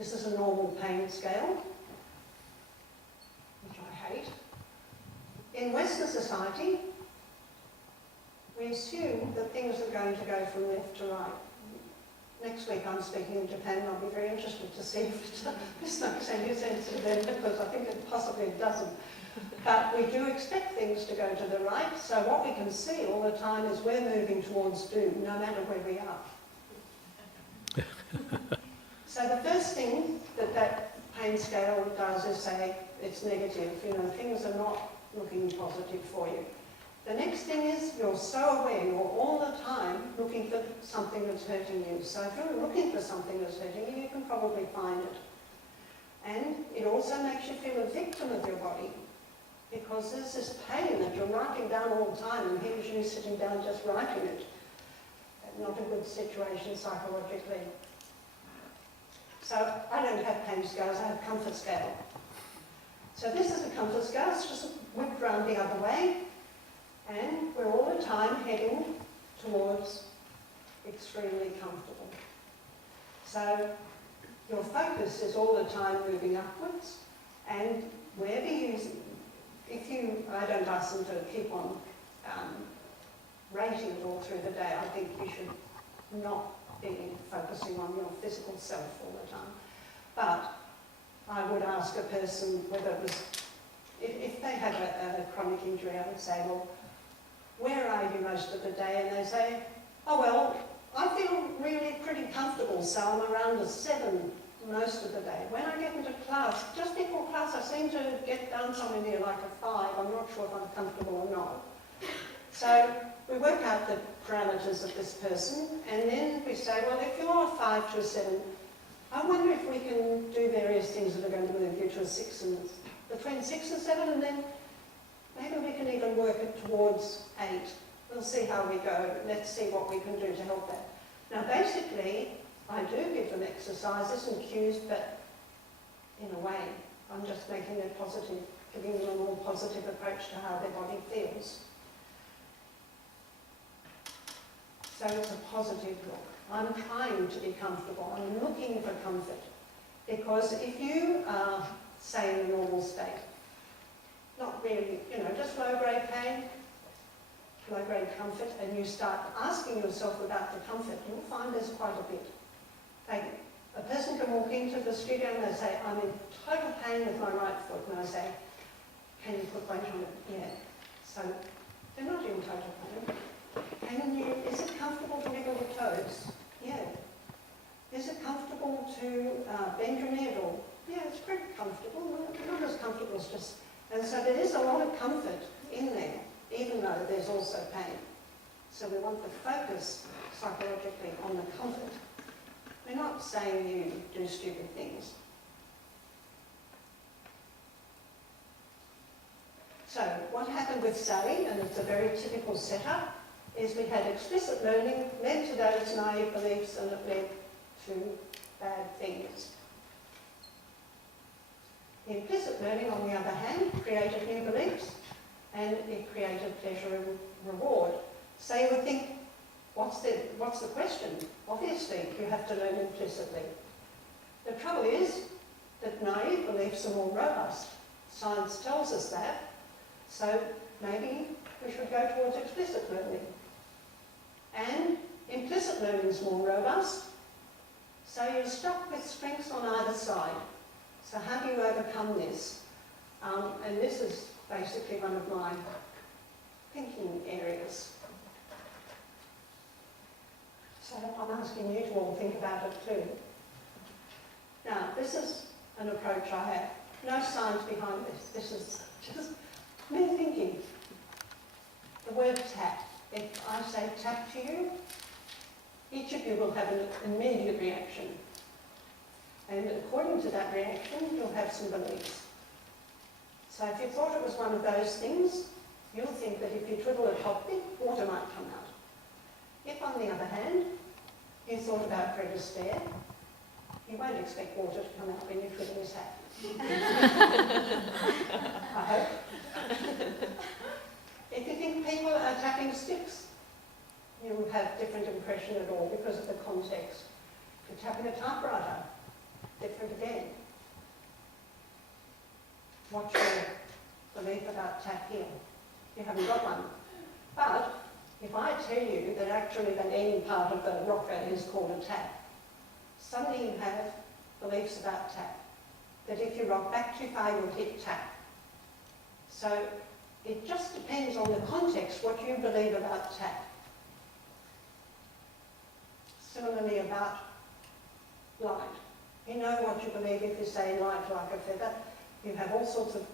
This is a normal pain scale, which I hate. In Western society, we assume that things are going to go from left to right. Next week I'm speaking in Japan, and I'll be very interested to see if this makes any sense to them, because I think it possibly doesn't. But we do expect things to go to the right, so what we can see all the time is we're moving towards doom, no matter where we are. So the first thing that pain scale does is say it's negative, you know, things are not looking positive for you. The next thing is you're so aware, you're all the time looking for something that's hurting you. So if you're looking for something that's hurting you, you can probably find it. And it also makes you feel a victim of your body, because there's this pain that you're writing down all the time, and here's you sitting down just writing it. Not a good situation psychologically. So I don't have pain scales, I have comfort scale. So this is a comfort scale, it's just whipped round the other way, and we're all the time heading towards extremely comfortable. So your focus is all the time moving upwards, and wherever you, I don't ask them to keep on rating it all through the day. I think you should not be focusing on your physical self all the time. But I would ask a person whether it was, if they had a chronic injury, I would say, well, where are you most of the day? And they say, oh, well, I feel really pretty comfortable, so I'm around a 7 most of the day. When I get into class, just before class, I seem to get down somewhere near like a 5. I'm not sure if I'm comfortable or not. So we work out the parameters of this person, and then we say, well, if you're a 5 to a 7, I wonder if we can do various things that are going to move you to a 6 and between 6 and 7, and then maybe we can even work it towards 8. We'll see how we go. Let's see what we can do to help that. Now, basically, I do give them exercises and cues, but in a way, I'm just making it positive, giving them a more positive approach to how their body feels. So it's a positive look. I'm trying to be comfortable. I'm looking for comfort. Because if you are, say, in a normal state, not really, you know, just low-grade pain, low-grade comfort, and you start asking yourself about the comfort, you'll find there's quite a bit. Like, a person can walk into the studio and they say, I'm in total pain with my right foot, and I say, can you put weight on it? Yeah. So they're not in total pain. Is it comfortable to wiggle your toes? Yeah. Is it comfortable to bend your knee at all? Yeah, it's pretty comfortable. Not as comfortable as just... And so there is a lot of comfort in there, even though there's also pain. So we want to focus psychologically on the comfort. We're not saying you do stupid things. So what happened with Sally, and it's a very typical setup, is we had explicit learning, led to those naive beliefs, and it led to bad things. The implicit learning, on the other hand, created new beliefs, and it created pleasure and reward. So you would think, what's the question? Obviously, you have to learn implicitly. The trouble is that naive beliefs are more robust. Science tells us that, so maybe we should go towards explicit learning. And implicit learning is more robust, so you're stuck with strengths on either side. So how do you overcome this? And this is basically one of my thinking areas. So I'm asking you to all think about it too. Now, this is an approach I have. No science behind this. This is just me thinking. The word tap. If I say tap to you, each of you will have an immediate reaction. And according to that reaction, you'll have some beliefs. So if you thought it was one of those things, you'll think that if you twiddle a top bit, water might come out. If, on the other hand, you thought about Fred Astaire, you won't expect water to come out when you twiddle his hat. I hope. If you think people are tapping sticks, you will have different impression at all because of the context. If you're tapping a typewriter, different again. What's your belief about tap here? You haven't got one. But if I tell you that actually that end part of the rocker is called a tap, suddenly you have beliefs about tap. That if you rock back too far, you'll hit tap. So it just depends on the context, what you believe about tap. Similarly about light. You know what you believe if you say light like a feather. You have all sorts of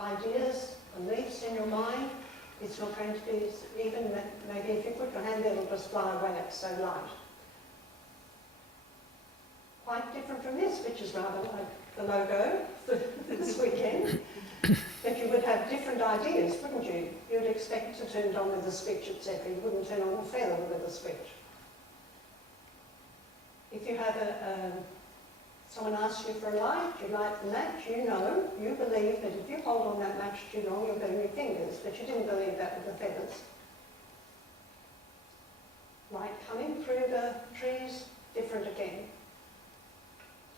ideas, beliefs in your mind. It's not going to be, even maybe if you put your hand there, it'll just fly away, it's so light. Quite different from this, which is rather like the logo for this weekend. That you would have different ideas, wouldn't you? You'd expect to turn it on with a switch, etc. You wouldn't turn on a feather with a switch. If you have someone asks you for a light, you light the match, you know, you believe that if you hold on that match too long, you'll burn your fingers, but you didn't believe that with the feathers. Light coming through the trees, different again.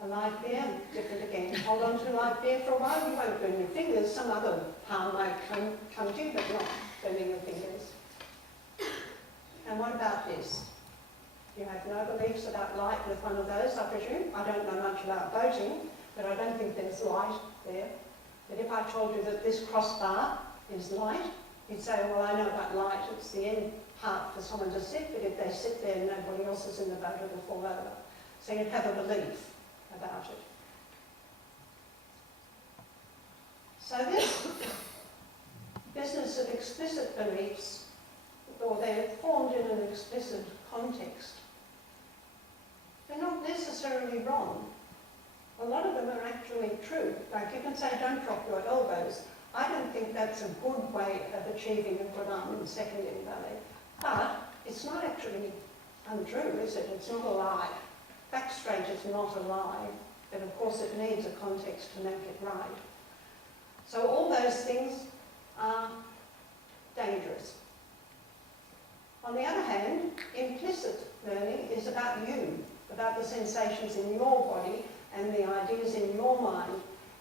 A light beer, different again. Hold on to a light beer for a while, you won't burn your fingers. Some other harm might come to you, but not burning your fingers. And what about this? You have no beliefs about light with one of those, I presume. I don't know much about boating, but I don't think there's light there. But if I told you that this crossbar is light, you'd say, well, I know about light. It's the end part for someone to sit, but if they sit there and nobody else is in the boat, it'll fall over. So you'd have a belief about it. So this business of explicit beliefs, or they're formed in an explicit context, they're not necessarily wrong. A lot of them are actually true. Like you can say, don't drop your elbows. I don't think that's a good way of achieving a good arm in second in ballet. But it's not actually untrue, is it? It's not a lie. Back straight is not a lie, but of course it needs a context to make it right. So all those things are dangerous. On the other hand, implicit learning is about you, about the sensations in your body and the ideas in your mind.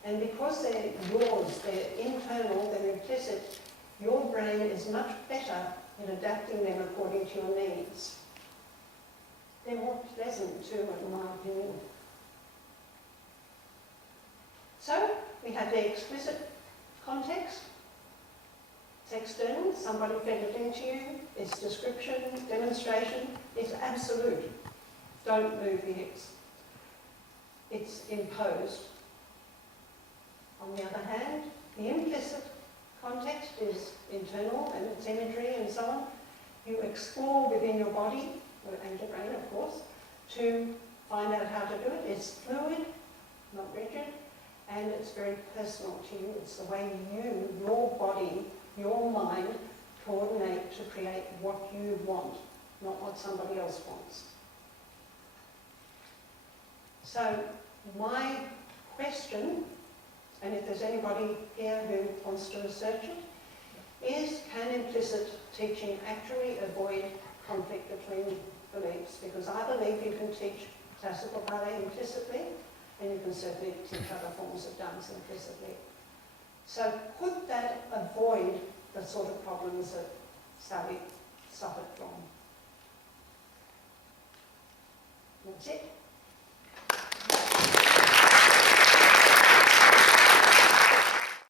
And because they're yours, they're internal, they're implicit, your brain is much better in adapting them according to your needs. They're more pleasant too, in my opinion. So, we have the explicit context. It's external, somebody fed it into you. It's description, demonstration. It's absolute. Don't move your hips. It's imposed. On the other hand, the implicit context is internal and it's imagery and so on. You explore within your body, and your brain of course, to find out how to do it. It's fluid, not rigid, and it's very personal to you. It's the way you, your body, your mind, coordinate to create what you want, not what somebody else wants. So my question, and if there's anybody here who wants to research it, is can implicit teaching actually avoid conflict between beliefs? Because I believe you can teach classical ballet implicitly, and you can certainly teach other forms of dance implicitly. So could that avoid the sort of problems that Sally suffered from? That's it.